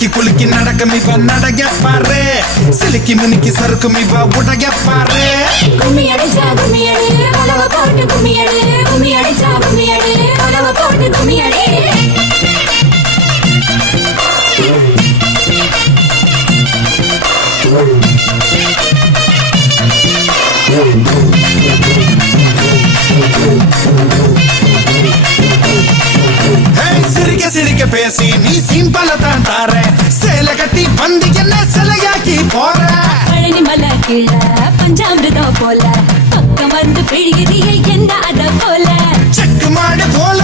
குலுக்கி குலுக்கி நடக்கும் இவ நடக பாரு சிலுக்கி முனுக்கி சறுக்கும் இவ உடக பாரு கும்மி அடிச்சா கும்மி அடி அளவ போட்டு கும்மி அடி கும்மி அடிச்சா கும்மி அடி அளவ போட்டு கும்மி அடி சிரிக்க சிரிக்க பேசி நீ சிம்பல தான் தார சேலை கட்டி வந்து என்ன சிலையாக்கி போற பழனி மலை கீழ பஞ்சாமிரதம் போல பக்கம் வந்து பிழிகிறிய எந்த அத போல செக்கு மாடு போல